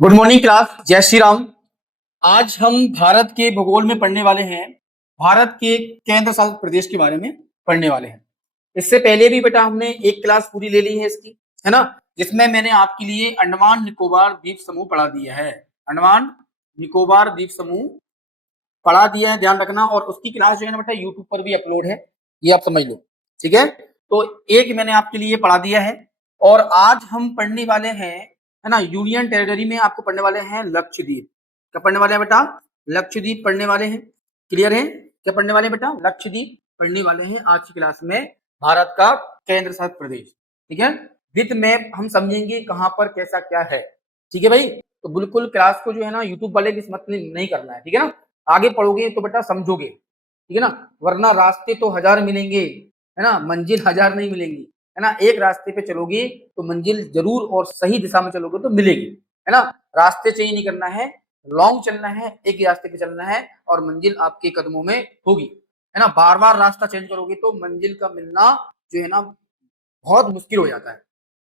Good morning class, जय श्री राम। आज हम भारत के भूगोल में पढ़ने वाले हैं, भारत के केंद्र शासित प्रदेश के बारे में पढ़ने वाले हैं। इससे पहले भी बेटा हमने एक क्लास पूरी ले ली है इसकी, है ना, जिसमें मैंने आपके लिए अंडमान निकोबार द्वीप समूह पढ़ा दिया है। अंडमान निकोबार द्वीप समूह पढ़ा दिया है, ध्यान रखना। और उसकी क्लास जो है ना बेटा यूट्यूब पर भी अपलोड है, ये आप समझ लो, ठीक है। तो एक मैंने आपके लिए पढ़ा दिया है और आज हम पढ़ने वाले हैं, है ना, यूनियन टेरिटरी में आपको पढ़ने वाले हैं लक्षद्वीप। क्या पढ़ने वाले हैं बेटा? लक्षद्वीप पढ़ने वाले हैं। क्लियर है? क्या पढ़ने वाले हैं बेटा? लक्षद्वीप पढ़ने वाले हैं आज की क्लास में, भारत का केंद्र शासित प्रदेश। ठीक है, विथ मैप हम समझेंगे कहां पर कैसा क्या है। ठीक है भाई, तो बिल्कुल क्लास को जो है ना यूट्यूब वाले की मत नहीं करना है, ठीक है ना। आगे पढ़ोगे तो बेटा समझोगे, ठीक है ना, वरना रास्ते तो हजार मिलेंगे, है ना, मंजिल हजार नहीं मिलेंगी, है ना। एक रास्ते पे चलोगे तो मंजिल जरूर और सही दिशा में चलोगे तो मिलेगी, है ना। रास्ते चेंज नहीं करना है, लॉन्ग चलना है, एक ही रास्ते पे चलना है और मंजिल आपके कदमों में होगी, है ना। बार बार रास्ता चेंज करोगे तो मंजिल का मिलना जो है ना बहुत मुश्किल हो जाता है।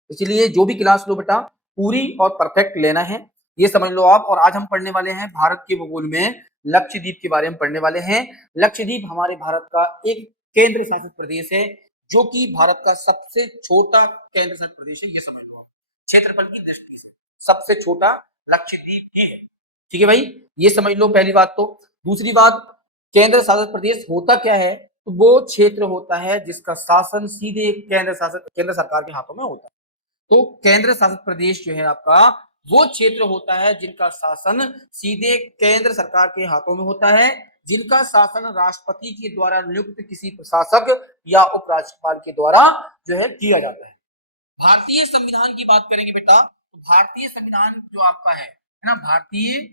इसलिए जो भी क्लास लो बेटा पूरी और परफेक्ट लेना है, ये समझ लो आप। और आज हम पढ़ने वाले हैं भारत के भूगोल में लक्षद्वीप के बारे में पढ़ने वाले हैं। लक्षद्वीप हमारे भारत का एक केंद्र शासित प्रदेश है, जो कि भारत का सबसे छोटा केंद्र शासित प्रदेश है, ये समझ लो आप। क्षेत्रफल की दृष्टि से सबसे छोटा लक्षद्वीप ही है। ठीक है भाई, ये समझ लो पहली बात। तो दूसरी बात, केंद्र शासित प्रदेश होता क्या है? तो वो क्षेत्र होता है जिसका शासन सीधे केंद्र सरकार के हाथों में होता है। तो केंद्र शासित प्रदेश जो है आपका वो क्षेत्र होता है जिनका शासन सीधे केंद्र सरकार के हाथों में होता है, जिनका शासन राष्ट्रपति के द्वारा नियुक्त किसी प्रशासक या उपराज्यपाल के द्वारा जो है किया जाता है। भारतीय संविधान की बात करेंगे बेटा, तो भारतीय संविधान जो आपका है ना, भारतीय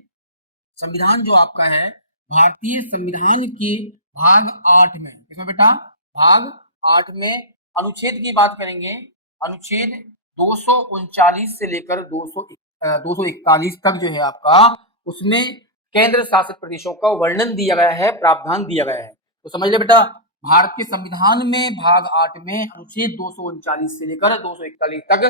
संविधान जो आपका है, भारतीय संविधान के भाग 8 में, इसमें बेटा भाग 8 में अनुच्छेद की बात करेंगे। अनुच्छेद 239 से लेकर 241 तक जो है आपका, उसमें केंद्र शासित प्रदेशों का वर्णन दिया गया है, प्रावधान दिया गया है। तो समझ ले बेटा, भारत के संविधान में भाग 8 में अनुच्छेद 239 से लेकर 241 तक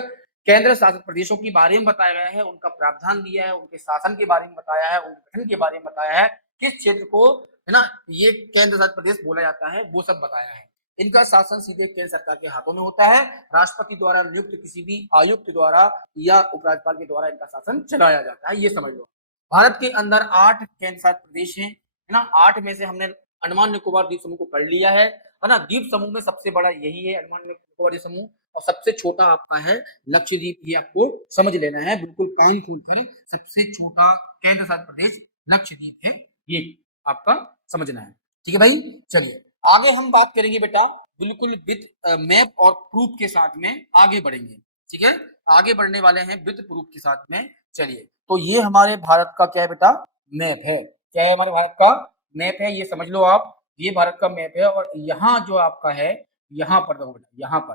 केंद्र शासित प्रदेशों के बारे में बताया गया है, उनका प्रावधान दिया है, उनके शासन के बारे में बताया है, उनके गठन के बारे में बताया है, किस क्षेत्र को, है ना, ये केंद्र शासित प्रदेश बोला जाता है, वो सब बताया है। इनका शासन सीधे केंद्र सरकार के हाथों में होता है, राष्ट्रपति द्वारा नियुक्त किसी भी आयुक्त द्वारा या उपराज्यपाल के द्वारा इनका शासन चलाया जाता है, ये समझ लो। भारत के अंदर 8 केंद्र शासित प्रदेश हैं, है ना। 8 में से हमने अंडमान निकोबार द्वीप समूह को पढ़ लिया है ना। द्वीप समूह में सबसे बड़ा यही है, अंडमान निकोबार द्वीप समूह, और सबसे छोटा आपका है लक्षद्वीप। ये आपको समझ लेना है, बिल्कुल कान खोल कर। सबसे छोटा केंद्र शासित प्रदेश लक्षद्वीप है, ये आपका समझना है। ठीक है भाई, चलिए आगे हम बात करेंगे बेटा, बिल्कुल विथ मैप और प्रूफ के साथ में आगे बढ़ेंगे। ठीक है, आगे बढ़ने वाले हैं विथ प्रूफ के साथ में। चलिए, तो ये हमारे भारत का क्या है बेटा? मैप है। क्या है? हमारे भारत का मैप है, ये समझ लो आप। ये भारत का मैप है और यहाँ जो आपका है, यहाँ पर देखो बेटा, यहाँ पर,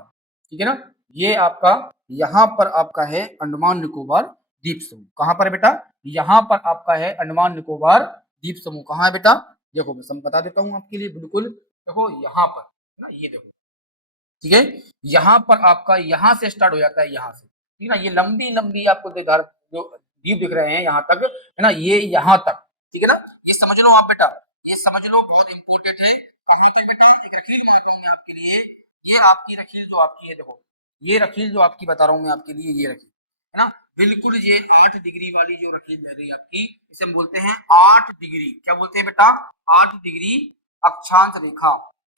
ठीक है ना, ये आपका, यहाँ पर आपका है अंडमान निकोबार द्वीप समूह। कहाँ पर है बेटा? यहाँ पर आपका है अंडमान निकोबार द्वीप समूह। कहाँ है बेटा? देखो मैं बता देता हूँ आपके लिए, बिल्कुल देखो यहाँ पर ना, ये देखो, ठीक है, यहाँ पर आपका, यहाँ से स्टार्ट हो जाता है, यहाँ से, ठीक है ना। ये लंबी लंबी आपको जो द्वीप दिख रहे हैं यहाँ तक, है ना, ये यहाँ तक, ठीक है ना। ये समझ लो आप बेटा, ये समझ लो, बहुत इंपॉर्टेंट है। कहाँ तक बेटा? एक रखील मार रहा हूँ मैं आपके लिए, ये आपकी रखील जो आपकी है, देखो ये रखील जो आपकी बता रहा हूँ मैं आपके लिए, ये रखील, है ना, बिल्कुल ये 8 डिग्री वाली जो रखील जा रही है आपकी, इसे हम बोलते हैं 8 डिग्री। क्या बोलते हैं बेटा? 8 डिग्री अक्षांश रेखा।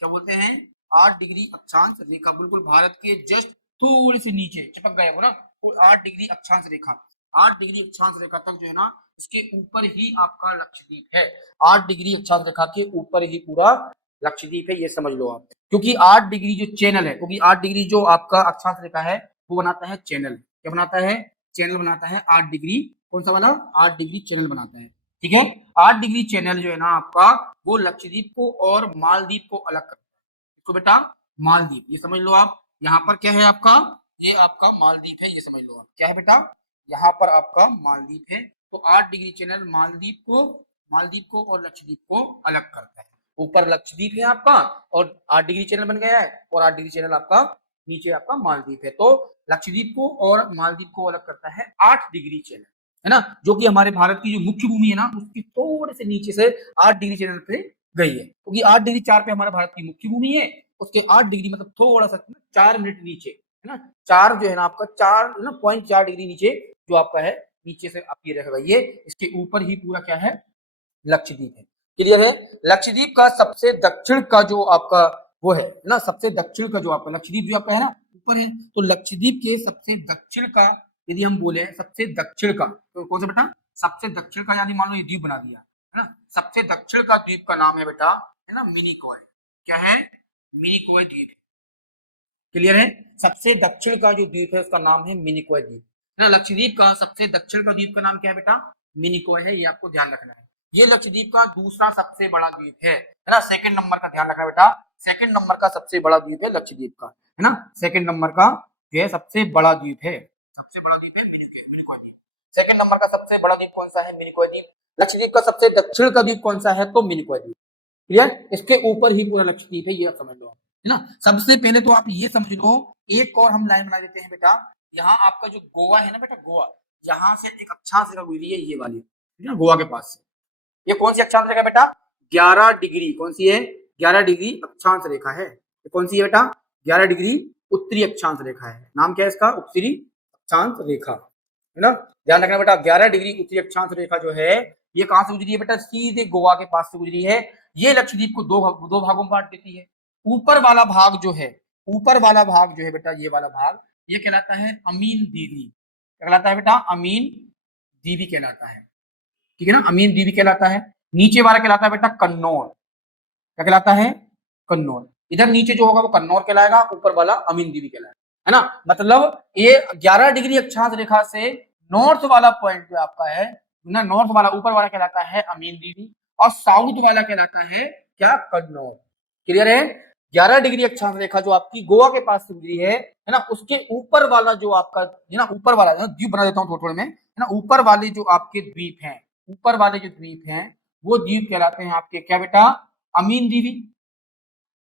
क्या बोलते हैं? 8 डिग्री अक्षांश रेखा, बिल्कुल भारत के जस्ट थोड़ी सी नीचे चिपक गए हो ना, 8 डिग्री अक्षांश रेखा, 8 डिग्री अक्षांश रेखा तक जो है ना, इसके ऊपर ही आपका लक्षद्वीप है। 8 डिग्री अक्षांश रेखा के ऊपर ही पूरा लक्षद्वीप है, ये समझ लो आप। क्योंकि 8 डिग्री जो चैनल है, क्योंकि 8 डिग्री जो आपका अक्षांश रेखा है वो बनाता है चैनल। क्या बनाता है? चैनल बनाता है 8 डिग्री। कौन सा वाला? 8 डिग्री चैनल बनाता है, ठीक है। 8 डिग्री चैनल जो है ना आपका, वो लक्षद्वीप को और मालदीव को अलग करता है। इसको बेटा मालदीव, ये समझ लो आप। यहाँ पर क्या है आपका? ये आपका मालदीव है, ये समझ लो आप। क्या है बेटा? यहाँ पर आपका मालदीव है। तो 8 डिग्री चैनल मालदीव को और लक्षद्वीप को अलग करता है। ऊपर लक्षद्वीप है आपका और 8 डिग्री चैनल बन गया है, और 8 डिग्री चैनल आपका नीचे आपका मालदीव है। तो लक्षद्वीप को और मालदीव को अलग करता है 8 डिग्री चैनल, है ना, जो कि हमारे भारत की जो मुख्य भूमि है ना उसकी थोड़े से नीचे से 8 डिग्री चैनल पे गई है, क्योंकि 8 डिग्री 4 पे हमारा भारत की मुख्य भूमि है, उसके 8 डिग्री मतलब थोड़ा सा 4 मिनट नीचे, है ना, 4 जो है ना आपका 4 ना 0.4 डिग्री नीचे जो आपका है, नीचे से आपकी रेखा गई है, इसके ऊपर ही पूरा क्या है, लक्षद्वीप है। क्लियर है। लक्षद्वीप का सबसे दक्षिण का जो आपका वो है ना, सबसे दक्षिण का जो आपका लक्षद्वीप जो आपका है ना ऊपर है, तो लक्षद्वीप के सबसे दक्षिण का यदि हम बोले सबसे दक्षिण का, तो कौन सा बेटा, सबसे दक्षिण का, यानी मान लो ये द्वीप बना दिया है ना, सबसे दक्षिण का द्वीप का नाम है बेटा, है ना, मिनिकॉय। क्या है, मिनिकॉय द्वीप। क्लियर है। सबसे दक्षिण का जो द्वीप है उसका नाम है मिनिकॉय द्वीप, है ना। लक्षद्वीप का सबसे दक्षिण का द्वीप का नाम क्या है बेटा, मिनिकॉय है, ये आपको ध्यान रखना है। ये लक्षद्वीप का दूसरा सबसे बड़ा द्वीप है ना, सेकंड नंबर का ध्यान रखना बेटा, सेकंड नंबर का सबसे बड़ा द्वीप है लक्षद्वीप का, है ना, सेकंड नंबर का जो है सबसे बड़ा द्वीप है, सबसे बड़ा द्वीप है मिनिकॉय द्वीप। सेकंड नंबर का सबसे बड़ा द्वीप कौन सा है, मिनिकॉय द्वीप। लक्षद्वीप का सबसे दक्षिण का द्वीप कौन सा है, तो मिनिकॉय द्वीप। क्लियर। इसके ऊपर ही पूरा लक्षद्वीप है, ये आप समझ लो, है ना। सबसे पहले तो आप ये समझ लो, एक और हम लाइन बना देते हैं बेटा, यहाँ आपका जो गोवा है ना बेटा, गोवा, यहाँ से एक अक्षांश रेखा गुजरी है, ये वाली, ठीक है ना, गोवा के पास से। ये कौन सी अक्षांश रेखा बेटा, 11 डिग्री, कौन सी है, 11 डिग्री अक्षांश रेखा है। ये कौन सी है बेटा, 11 डिग्री उत्तरी अक्षांश रेखा है। नाम क्या है इसका, उत्तरी अक्षांश रेखा, है ना। ध्यान रखना बेटा, 11 डिग्री उत्तरी अक्षांश रेखा जो है ये कहां से गुजरी है बेटा, सीधे गोवा के पास से गुजरी है। ये लक्षद्वीप को दो भागों में बांट देती है। ऊपर वाला भाग जो है, ऊपर वाला भाग जो है बेटा, ये वाला भाग, ये कहलाता है अमीन दीवी। क्या कहलाता है बेटा, अमीन दीवी कहलाता है, ठीक है ना, अमीन दीवी कहलाता है। नीचे वाला कहलाता है बेटा कन्नौर। क्या कहलाता है, कन्नौर। इधर नीचे जो होगा वो कन्नौर कहलाएगा, ऊपर वाला अमीन दीवी कहलाएगा, है ना। मतलब ये 11 डिग्री अक्षांश रेखा से नॉर्थ वाला पॉइंट जो आपका है ना, नॉर्थ वाला ऊपर वाला कहलाता है अमीन दीवी, और साउथ वाला कहलाता है क्या, कन्नौर। क्लियर है। 11 डिग्री अक्षांश रेखा जो आपकी गोवा के पास से गुजरी है ना, उसके ऊपर वाला जो आपका है ना, ऊपर वाला द्वीप बना देता हूँ थोड़े थोड़े में, है ना, ऊपर वाले जो आपके द्वीप हैं, ऊपर वाले जो द्वीप हैं वो द्वीप कहलाते हैं आपके क्या बेटा, अमीन दीवी।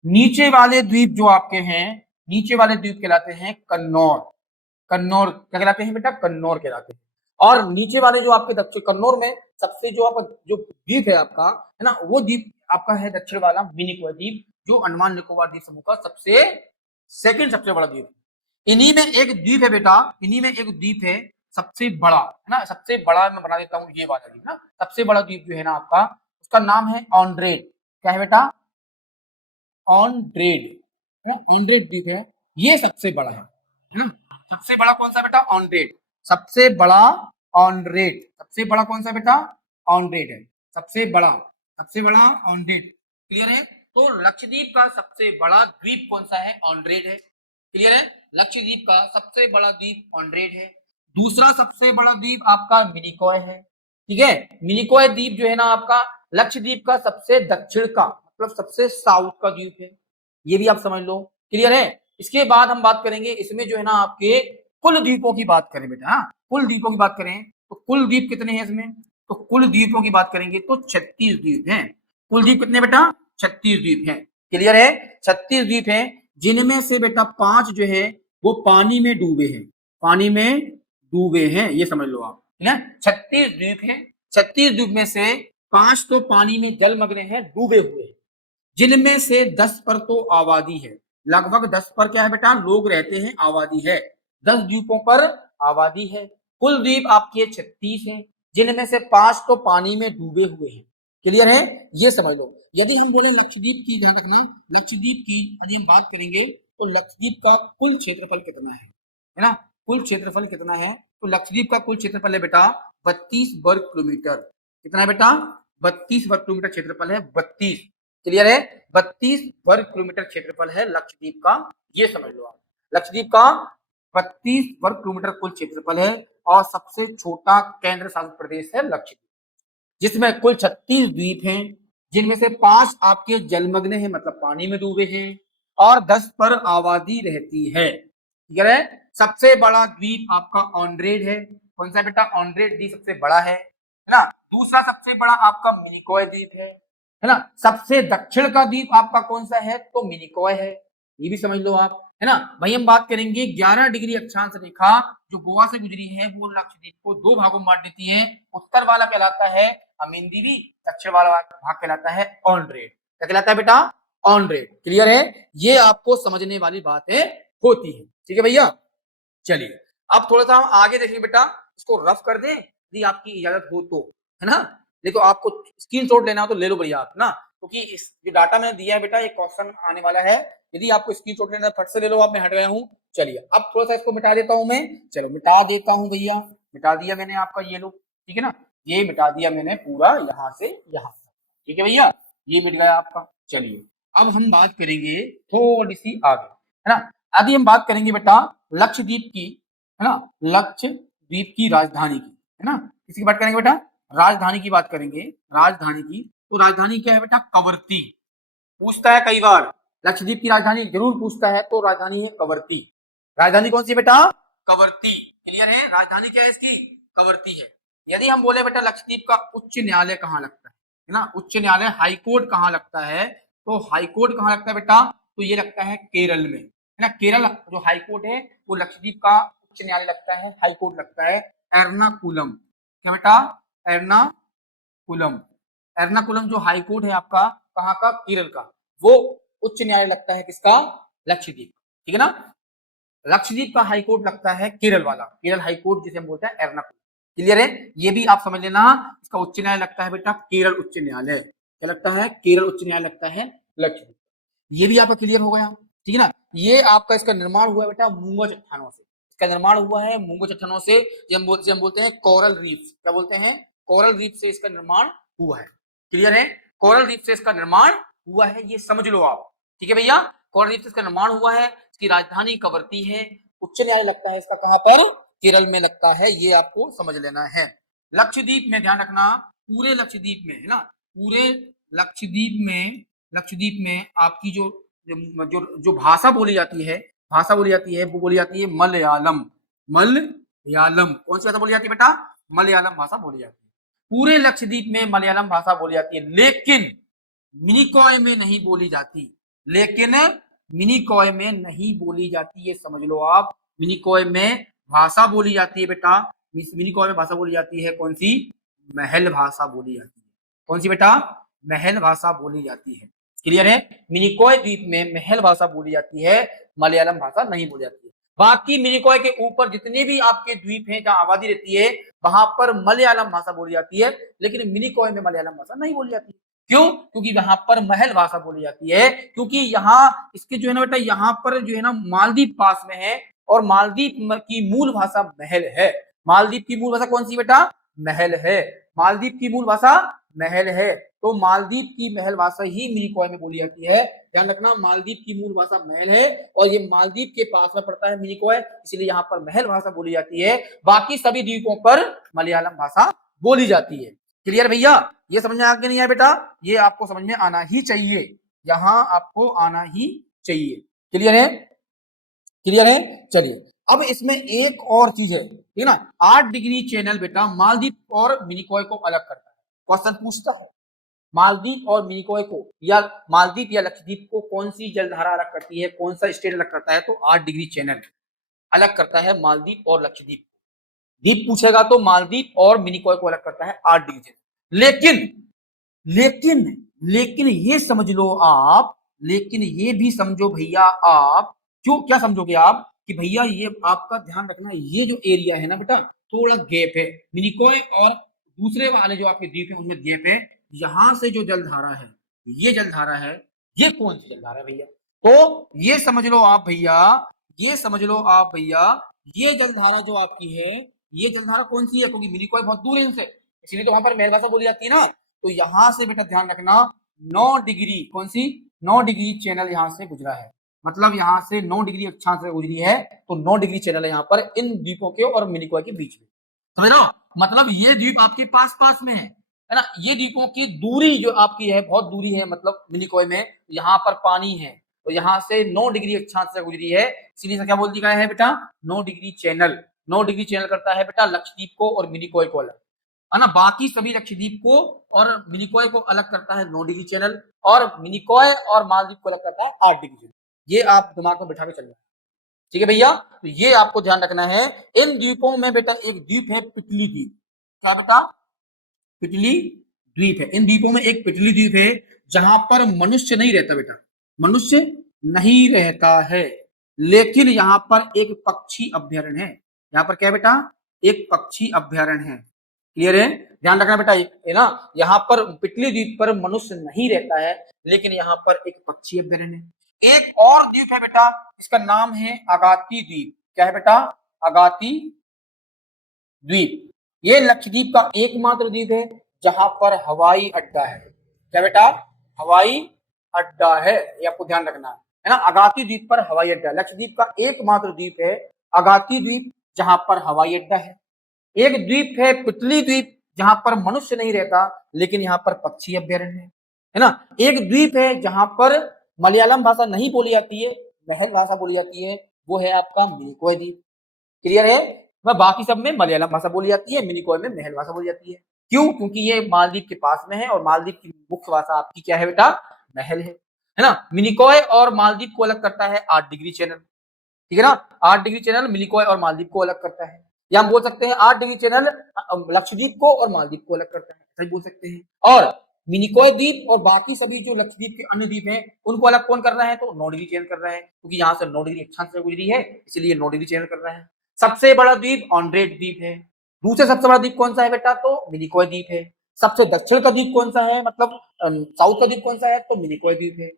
नीचे वाले द्वीप जो आपके हैं, नीचे वाले द्वीप कहलाते हैं कन्नौर। कन्नौर क्या कहलाते हैं बेटा, कन्नौर कहलाते हैं। और नीचे वाले जो आपके दक्षिण कन्नौर में सबसे जो आपका जो द्वीप है आपका, है ना, वो द्वीप आपका है दक्षिण वाला मिनिकॉय द्वीप, जो अंडमान निकोबार द्वीप समूह का सबसे सेकंड सबसे बड़ा द्वीप। इन्हीं में एक द्वीप है बेटा, इन्हीं में एक द्वीप है सबसे बड़ा, है ना, सबसे बड़ा मैं बना देता हूँ ये वाला द्वीप ना, सबसे बड़ा द्वीप जो है ना आपका, उसका नाम है ऑनड्रेड। क्या है बेटा, ऑनड्रेड, ऑनड्रेड द्वीप है, ये सबसे बड़ा है ना। सबसे बड़ा कौन सा बेटा, ऑनड्रेड। सबसे बड़ा ऑनड्रेड, सबसे बड़ा कौन सा बेटा, ऑनड्रेड है, सबसे बड़ा ऑनड्रेड। क्लियर है। तो लक्षद्वीप का सबसे बड़ा द्वीप कौन सा है, ऑनड्रेड है। क्लियर है। लक्षद्वीप का सबसे बड़ा द्वीप ऑनड्रेड है। दूसरा सबसे बड़ा द्वीप आपका मिनिकॉय है, ठीक है। मिनिकॉय द्वीप जो है ना आपका लक्षद्वीप का सबसे दक्षिण का मतलब सबसे साउथ का द्वीप है, ये भी आप समझ लो। क्लियर है। इसके बाद हम बात करेंगे इसमें जो है ना आपके कुल द्वीपों की बात करें बेटा, हाँ, कुल द्वीपों की बात करें तो कुल द्वीप कितने हैं इसमें, तो कुल द्वीपों की बात करेंगे तो 36 द्वीप हैं। कुल द्वीप कितने बेटा, 36 द्वीप हैं। क्लियर है। 36 द्वीप हैं, जिनमें से बेटा 5 जो है वो पानी में डूबे हैं, पानी में डूबे हैं, ये समझ लो आप, ठीक है। 36 द्वीप हैं, 36 द्वीप में से 5 तो पानी में जलमग्न हैं, डूबे हुए हैं, जिनमें से 10 पर तो आबादी है, लगभग 10 पर क्या है बेटा, लोग रहते हैं, आबादी है, 10 द्वीपों पर आबादी है। कुल द्वीप आपके 36 हैं, जिनमें से 5 तो पानी में डूबे हुए हैं। क्लियर है, ये समझ लो। यदि हम बोले लक्षद्वीप की, ध्यान रखना, लक्षद्वीप की यदि हम बात करेंगे तो लक्षद्वीप का कुल क्षेत्रफल कितना है ना, कुल क्षेत्रफल कितना है, तो लक्षद्वीप का कुल क्षेत्रफल है बेटा 32 वर्ग किलोमीटर। कितना है बेटा, 32 वर्ग किलोमीटर क्षेत्रफल है, 32। क्लियर है। 32 वर्ग किलोमीटर क्षेत्रफल है लक्षद्वीप का, ये समझ लो आप। लक्षद्वीप का 32 वर्ग किलोमीटर कुल क्षेत्रफल है, और सबसे छोटा केंद्र शासित प्रदेश है लक्षद्वीप, जिसमें कुल 36 द्वीप हैं, जिनमें से 5 आपके जलमग्न हैं मतलब पानी में डूबे हैं, और 10 पर आबादी रहती है। ठीक है। सबसे बड़ा द्वीप आपका ऑनड्रेड है। कौन सा बेटा, ऑनड्रेड द्वीप सबसे बड़ा है ना। दूसरा सबसे बड़ा आपका मिनिकॉय द्वीप है ना। सबसे दक्षिण का द्वीप आपका कौन सा है, तो मिनिकॉय है, ये भी समझ लो आप। है ना। भाई हम बात करेंगे 11 डिग्री अक्षांश रेखा जो गोवा से गुजरी है वो लक्षद्वीप को दो भागों में बांट देती है। उत्तर वाला कहलाता है अमेंदिवी, दक्षिण वाला भाग कहलाता है ऑनड्रेड। क्या कहलाता है बेटा? ऑनड्रेड। क्लियर है? ये आपको समझने वाली बातें होती है। ठीक है भैया, चलिए अब थोड़ा सा हम आगे देखेंगे बेटा, इसको रफ कर दें यदि आपकी इजाजत हो तो, है ना। नहीं तो आपको स्क्रीनशॉट लेना हो तो ले लो बढ़िया आप ना, क्योंकि इस जो डाटा मैंने दिया है बेटा ये क्वेश्चन आने वाला है, यदि आपको स्क्रीनशॉट लेना है फट से ले लो आप, मैं हट गया हूँ। चलिए अब थोड़ा सा इसको मिटा देता हूँ मैं, चलो मिटा देता हूँ भैया, मिटा दिया मैंने आपका, ये लो ठीक है ना, ये मिटा दिया मैंने पूरा यहाँ से यहाँ, ठीक है भैया, ये मिट गया आपका। चलिए अब हम बात करेंगे थोड़ी सी आगे, है ना। अभी हम बात करेंगे बेटा लक्षद्वीप की, है ना, लक्षद्वीप की राजधानी की, है ना। किसकी बात करेंगे बेटा? राजधानी की बात करेंगे, राजधानी की। तो राजधानी क्या है बेटा? कवरत्ती। पूछता है कई बार, लक्षद्वीप की राजधानी जरूर पूछता है, तो राजधानी है कवरत्ती। राजधानी कौन सी है बेटा? कवरत्ती। क्लियर है? राजधानी क्या है इसकी? कवरत्ती है। यदि हम बोले बेटा लक्षद्वीप का उच्च न्यायालय कहाँ लगता है ना, उच्च न्यायालय हाईकोर्ट कहाँ लगता है, तो हाईकोर्ट कहाँ लगता है बेटा? तो ये लगता है केरल में, है ना। केरल जो हाईकोर्ट है वो लक्षद्वीप का उच्च न्यायालय लगता है, हाईकोर्ट लगता है एर्नाकुलम। क्या बेटा? एर्नाकुलम। एर्नाकुलम जो हाईकोर्ट है आपका कहाँ का? केरल का, वो उच्च न्यायालय लगता है किसका? लक्षद्वीप। ठीक है ना, लक्षद्वीप का हाईकोर्ट लगता है केरल वाला, केरल हाईकोर्ट जिसे हम बोलते हैं एर्नाकुलम। क्लियर है? ये भी आप समझ लेना, इसका उच्च न्यायालय लगता है बेटा केरल उच्च न्यायालय। क्या लगता है? केरल उच्च न्यायालय लगता है लक्षद्वीप। ये भी आपका क्लियर हो गया, ठीक है ना। ये आपका इसका निर्माण हुआ है बेटा मूंगा चट्टानों से, इसका निर्माण हुआ है मूंगा चट्टानों से, हम बोलते हैं कोरल रीफ। क्या बोलते हैं? कोरल रीफ से इसका निर्माण हुआ है। क्लियर है? कोरल रीफ से इसका निर्माण हुआ है, ये समझ लो आप। ठीक है भैया, कोरल रीफ से इसका निर्माण हुआ है, इसकी राजधानी कवरत्ती है, उच्च न्यायालय लगता है इसका कहां पर? केरल में लगता है, ये आपको समझ लेना है। लक्षद्वीप में ध्यान रखना, पूरे लक्षद्वीप में, है ना, पूरे लक्षद्वीप में आपकी जो जो जो भाषा बोली जाती है, भाषा बोली जाती है वो बोली जाती है मलयालम। मलयालम कौन सी भाषा बोली जाती है बेटा? मलयालम भाषा बोली जाती है। पूरे लक्षद्वीप में मलयालम भाषा बोली जाती है, लेकिन मिनिकॉय में नहीं बोली जाती, लेकिन मिनिकॉय में नहीं बोली जाती, ये समझ लो आप। मिनिकॉय में भाषा बोली जाती है बेटा, मिनिकॉय में भाषा बोली जाती है कौन सी? महल भाषा बोली जाती है। कौन सी बेटा? महल भाषा बोली जाती है। क्लियर है? मिनिकॉय द्वीप में महल भाषा बोली जाती है, मलयालम भाषा नहीं बोली जाती है। बाकी मिनिकॉय के ऊपर जितने भी आपके द्वीप हैं जहां आबादी रहती है वहां पर मलयालम भाषा बोली जाती है, लेकिन मिनिकॉय में मलयालम भाषा नहीं बोली जाती। क्यों? क्योंकि वहां पर महल भाषा बोली जाती है, क्योंकि यहाँ इसके जो है ना बेटा, यहाँ पर जो है ना मालदीव पास में है, और मालदीव की मूल भाषा महल है। मालदीव की मूल भाषा कौन सी बेटा? महल है। मालदीव की मूल भाषा महल है, तो मालदीव की महल भाषा ही मिनिकॉय में बोली जाती है। ध्यान रखना, मालदीव की मूल भाषा महल है और ये मालदीव के पास में पड़ता है मिनिकॉय, इसलिए यहाँ पर महल भाषा बोली जाती है। बाकी सभी द्वीपों पर मलयालम भाषा बोली जाती है। क्लियर भैया? ये समझ में आ गया नहीं है बेटा? ये आपको समझ में आना ही चाहिए, यहाँ आपको आना ही चाहिए। क्लियर है? क्लियर है? चलिए अब इसमें एक और चीज है, ठीक है ना। 8 डिग्री चैनल बेटा मालदीव और मिनिकॉय को अलग करता है। क्वेश्चन पूछता है मालदीव और मिनिकॉय को, या मालदीव या लक्षद्वीप को कौन सी जलधारा अलग करती है, कौन सा स्टेट अलग करता है, तो 8 डिग्री चैनल अलग करता है मालदीव और लक्षद्वीप। द्वीप पूछेगा तो मालदीव और मिनिकॉय को अलग करता है 8 डिग्री चैनल। लेकिन लेकिन ये समझ लो आप, लेकिन ये भी समझो भैया आप, क्यों क्या समझोगे आप कि भैया ये आपका ध्यान रखना, ये जो एरिया है ना बेटा थोड़ा गैप है, मिनिकॉय और दूसरे वाले जो आपके द्वीप है उनमें गैप है। यहां से जो जलधारा है, ये जलधारा है, ये कौन सी जलधारा है भैया? तो ये समझ लो आप भैया, ये समझ लो आप भैया, ये जलधारा जो आपकी है, ये जलधारा कौन सी है? क्योंकि मिनिकॉय बहुत दूर है इनसे, इसलिए तो वहां पर महल भाषा बोली जाती है ना। तो यहां से बेटा ध्यान रखना 9 डिग्री, कौन सी? 9 डिग्री चैनल यहां से गुजरा है, मतलब यहां से 9 डिग्री अक्षांश से गुजरी है, तो 9 डिग्री चैनल है यहाँ पर इन द्वीपों के और मिनिकॉय के बीच में। समझ रहे हो? मतलब ये द्वीप आपके पास पास में है ना, ये द्वीपों की दूरी जो आपकी है बहुत दूरी है, मतलब मिनिकॉय में यहाँ पर पानी है, तो यहाँ से 9 डिग्री अक्षांश से गुजरी है, इसीलिए क्या बोल दिया है बेटा? 9 डिग्री चैनल। 9 डिग्री चैनल करता है बेटा लक्षद्वीप को और मिनिकॉय को अलग, है ना। बाकी सभी लक्षद्वीप को और मिनिकॉय को अलग करता है 9 डिग्री चैनल, और मिनिकॉय और मालदीव को अलग करता है 8 डिग्री चैनल। ये आप दिमाग में बिठा के चलना, ठीक है भैया। तो ये आपको ध्यान रखना है। इन द्वीपों में बेटा एक द्वीप है पिटली द्वीप। क्या बेटा? पिटली द्वीप है। इन द्वीपों में एक पिटली द्वीप है जहां पर मनुष्य नहीं रहता बेटा, मनुष्य नहीं रहता है, लेकिन यहाँ पर एक पक्षी अभ्यारण्य है। यहाँ पर क्या बेटा? एक पक्षी अभ्यारण्य है। क्लियर है? ध्यान रखना बेटा, है ना। यहाँ पर पिटली द्वीप पर मनुष्य नहीं रहता है, लेकिन यहाँ पर एक पक्षी अभ्यारण्य है। एक और द्वीप है बेटा, इसका नाम है अगाती द्वीप। क्या है बेटा? अगाती द्वीप। ये लक्षद्वीप का एकमात्र द्वीप है जहां पर हवाई अड्डा है। क्या बेटा? हवाई अड्डा है, ये आपको ध्यान रखना है ना। अगाती द्वीप पर हवाई अड्डा, लक्षद्वीप का एकमात्र द्वीप है अगाती द्वीप जहां पर हवाई अड्डा है। एक द्वीप है पिटली द्वीप जहां पर मनुष्य नहीं रहता, लेकिन यहाँ पर पक्षी अभ्यारण्य है ना। एक द्वीप है जहां पर मलयालम भाषा नहीं बोली जाती है, महल भाषा बोली जाती है, वो है आपका मिनिकॉय द्वीप। क्लियर है? वह बाकी सब में मलयालम भाषा बोली जाती है, मिनिकॉय में महल भाषा बोली जाती है। क्यों? क्योंकि ये मालदीव के पास में है और मालदीव की मुख्य भाषा आपकी क्या है बेटा? महल है ना। मिनिकॉय और मालदीव को अलग करता है 8 डिग्री चैनल, ठीक है ना। 8 डिग्री चैनल मिनिकॉय और मालदीव को अलग करता है, या हम बोल सकते हैं 8 डिग्री चैनल लक्षद्वीप को और मालदीव को अलग करता है, ऐसा बोल सकते हैं। और मिनिकॉय द्वीप और बाकी सभी जो लक्षद्वीप के अन्य द्वीप हैं उनको अलग कौन कर रहा है? तो 9 डिग्री चैनल कर रहा है, क्योंकि यहाँ से 9 डिग्री अक्षांश से गुजरी है, इसलिए 9 डिग्री चैनल कर रहा है। सबसे बड़ा द्वीप ऑनड्रेट द्वीप है। दूसरे सबसे बड़ा द्वीप कौन सा है बेटा? तो मिनिकॉय द्वीप है। सबसे दक्षिण का द्वीप कौन सा है, मतलब साउथ का द्वीप कौन सा है? तो मिनिकॉय द्वीप है।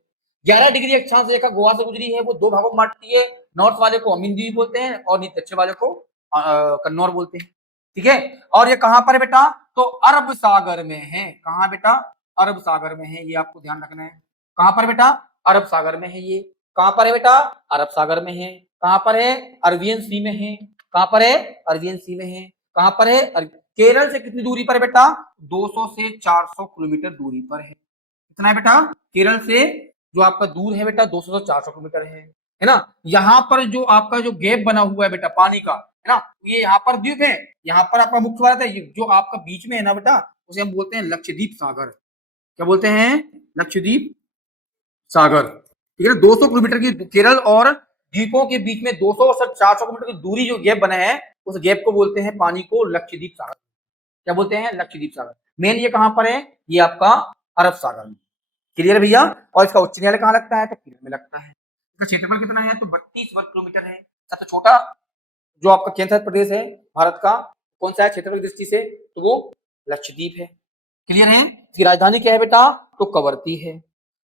11 डिग्री अक्षांश रेखा गोवा से गुजरी है, वो 2 भागों में बांटती है। नॉर्थ वाले को अमीन द्वीप बोलते हैं और दक्षिण वाले को कन्नौर बोलते हैं, ठीक है। और ये कहां पर है बेटा? तो अरब सागर में है। कहां बेटा? अरब सागर में है, ये आपको ध्यान रखना है। कहां पर बेटा? अरब सागर में है। ये कहां पर है बेटा? अरब सागर में है। कहां पर है? अरबियन सी में है। कहां पर है? अरबियन सी में है। कहां पर है? केरल से कितनी दूरी पर है बेटा? 200 से 400 किलोमीटर दूरी पर है। कितना है बेटा? केरल से जो आपका दूर है बेटा 200 से 400 किलोमीटर है ना। यहाँ पर जो आपका जो गैप बना हुआ है बेटा पानी का, है ना, ये यहाँ पर द्वीप है, यहाँ पर आपका मुख्य भारत है, जो आपका बीच में है ना बेटा, उसे हम बोलते हैं लक्षद्वीप सागर। क्या बोलते हैं? लक्षद्वीप सागर, ठीक है ना। 200 किलोमीटर की केरल और द्वीपों के बीच में 200 से 400 किलोमीटर की दूरी जो गैप बना है, उस गैप को बोलते हैं पानी को लक्षद्वीप सागर। क्या बोलते हैं? लक्षद्वीप सागर। मेन ये कहां पर है? ये आपका अरब सागर में। क्लियर है भैया? और इसका उच्च न्यायालय कहां लगता है? तो केरल में लगता है। इसका क्षेत्रफल कितना है? तो 32 वर्ग किलोमीटर है। सबसे छोटा जो आपका केंद्र शासित प्रदेश है भारत का, कौन सा है क्षेत्रफल की दृष्टि से? तो वो लक्षद्वीप है। क्लियर है? इसकी राजधानी क्या है बेटा? तो कवरती है।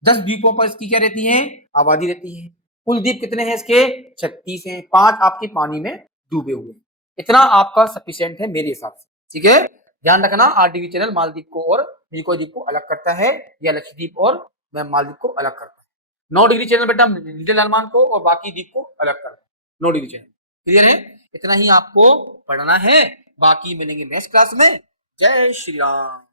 10 द्वीपों पर इसकी क्या रहती है? आबादी रहती है। कुल द्वीप कितने हैं इसके? 36 हैं। 5 आपके पानी में डूबे हुए। इतना आपका सफिशिएंट है मेरे हिसाब से, ठीक है। ध्यान रखना, 8 डिग्री चैनल मालदीव को और मिनिकॉय द्वीप को अलग करता है, या लक्षद्वीप और मालदीव को अलग करता है। 9 डिग्री चैनल बेटा लिटिल अंडमान को और बाकी द्वीप को अलग करता है। 9 डिग्री चैनल। क्लियर है? इतना ही आपको पढ़ना है, बाकी मिलेंगे नेक्स्ट क्लास में। जय श्री राम।